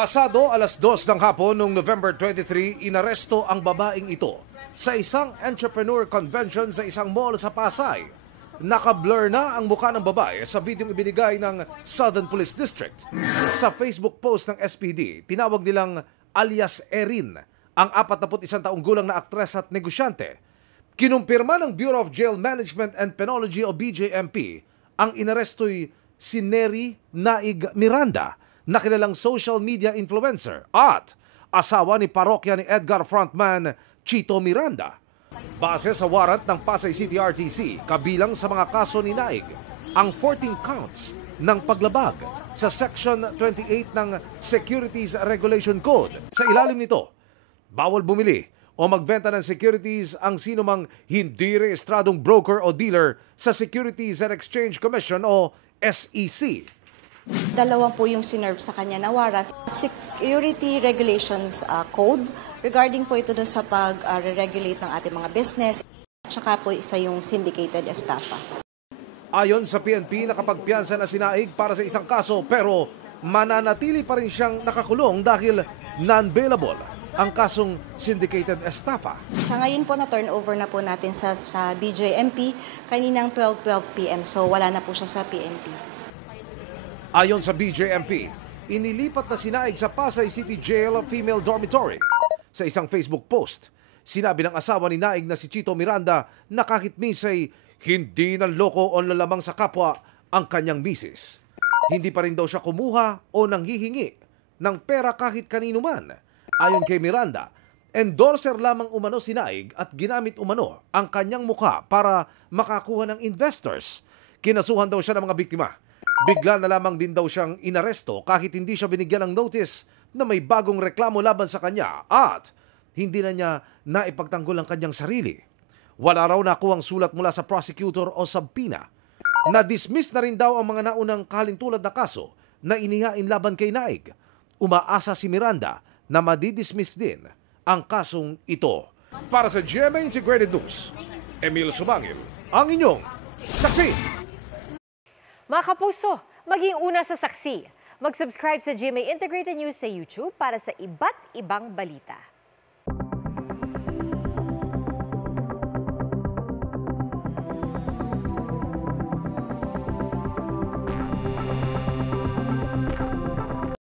Pasado alas 2 ng hapon noong November 23, inaresto ang babaeng ito sa isang entrepreneur convention sa isang mall sa Pasay. Naka-blur na ang mukha ng babae sa videong ibinigay ng Southern Police District. Sa Facebook post ng SPD, tinawag nilang alias Erin, ang 41 taong gulang na aktres at negosyante. Kinumpirma ng Bureau of Jail Management and Penology o BJMP, ang inaresto'y si Neri Naig Miranda, na kilalang social media influencer at asawa ni parokya ni Edgar frontman Chito Miranda. Base sa warrant ng Pasay City RTC, kabilang sa mga kaso ni Naig ang 14 counts ng paglabag sa Section 28 ng Securities Regulation Code. Sa ilalim nito, bawal bumili o magbenta ng securities ang sinumang hindi rehistradong broker o dealer sa Securities and Exchange Commission o SEC. Dalawa po yung sinerve sa kanya na warrant. Security Regulations Code regarding po ito doon sa pag-regulate ng ating mga business. At saka po isa yung syndicated estafa. Ayon sa PNP, nakapagpiyansa na si Naig para sa isang kaso pero mananatili pa rin siyang nakakulong dahil non-bailable ang kasong syndicated estafa. Sa ngayon po na turnover na po natin sa BJMP kaninang 12:12 p.m. So wala na po siya sa PNP. Ayon sa BJMP, inilipat na si Naig sa Pasay City Jail Female Dormitory. Sa isang Facebook post, sinabi ng asawa ni Naig na si Chito Miranda na kahit misay hindi nanloko o lalamang sa kapwa ang kanyang misis. Hindi pa rin daw siya kumuha o nanghihingi ng pera kahit kanino man. Ayon kay Miranda, endorser lamang umano si Naig at ginamit umano ang kanyang mukha para makakuha ng investors. Kinasuhan daw siya ng mga biktima. Bigla na lamang din daw siyang inaresto kahit hindi siya binigyan ng notice na may bagong reklamo laban sa kanya at hindi na niya naipagtanggol ang kanyang sarili. Wala raw nakuhang sulat mula sa prosecutor o subpoena. Na-dismiss na rin daw ang mga naunang kalintulad na kaso na inihain laban kay Naig. Umaasa si Miranda na madidismiss din ang kasong ito. Para sa GMA Integrated News, Emil Sumangil, ang inyong saksi. Mga kapuso, maging una sa saksi. Mag-subscribe sa GMA Integrated News sa YouTube para sa iba't ibang balita.